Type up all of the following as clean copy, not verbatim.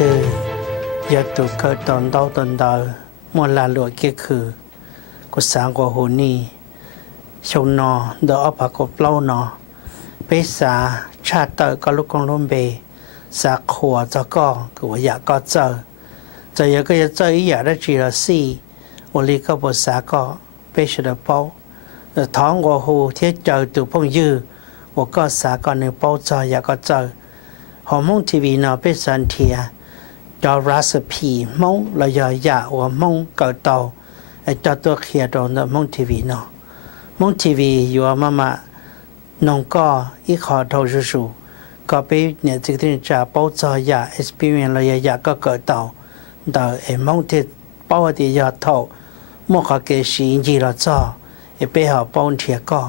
เตออยาตุเกิดตอนดาวมวลลาหลวงก็คือกุศลกว่าหูนี่ชงนอเดออภกบเล่านอเปสาชาติเตอก็ลุกกองล้มเบสาขัวจะก็คือว่าอยากก็เจออยากก็จะเจออีอยากได้จีละสี่วันนี้ก็ภาษาก็เปชดเป้าท้องว่าหูเที่เจอตัวพงยือว่าก็สาก็หนึ่งเป้าเจออยากก็เจอฮอร์โมนทีวีเนาะเป็นสันเทียจอรัสพีมงระยะยาวมงเกิดโตไอจอตัวเขียดโดนมงทีวีเนาะมงทีวีอยู่มาน้องก็อีขอโทรจู่ก็ไปเนี่ยจริงๆจะเป้าจอยา experience ระยะก็เกิดโตแต่ไอมงที่เป้าที่ยอดเท่ามงเขาเกษียีละจ้อไอไปหาป้อนเทียก็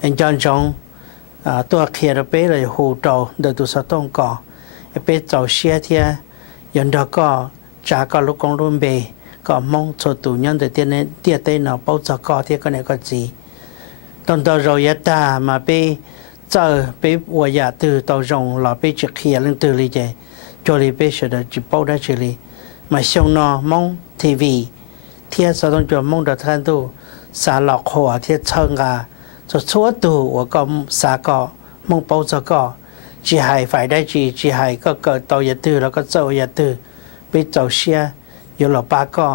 ไอจอนจงตัวเขียดไปเลยหูโตเดือดตัวสะต้องก็ไอไปเจ้าเชียเทียยันดก็จาก็ลูกกองรุ่นเบก็มองสุดตุยันแต่เตี้ยเต้นเอาเป้าจากก็เที่ยก็เนี่ยก็จีตอนเราอยากตามาไปเจอไปวัวยาตื่นตอนจงเราไปจะเขียนเรื่องตื่นเลยเจจอลีไปเสด็จจีเป้าได้เฉลี่ยมาชงนอมองทีวีเที่ยสะต้องจวมองดัดทันตู้สาหลอกหัวเที่ยเชิงกาจะชัวตู้ว่าก็สาก็มองเป้าจากก็จีหายฝ่ายได้จีหายก็เกิดต่อยาตื้อแล้วก็เจ้ายาตื้อไปเจ้าเชียอยู่หล่อปาก็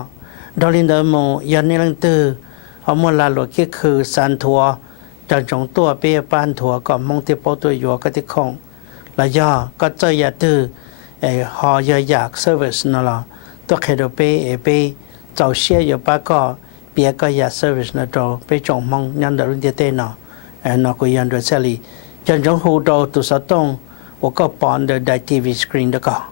ดอลินเดอร์โมยันนี่ลังตื้อเอามวลลาหลวงก็คือสันทัวจันจงตัวเปียปานทัวก็มองที่เป้าตัวอยู่ก็ที่คงแล้วย่อก็เจ้ายาตื้อหอยอยากเซอร์วิสนั่นแหละตัวเคโดไปเจ้าเชียอยู่ปาก็เปียก็อยากเซอร์วิสนั่นโตไปจงมองยันเดอรุนเดเตนนอกุยันโดยเซลีจันจงหูโดตุสตง我个绑的在 TV screen 的个。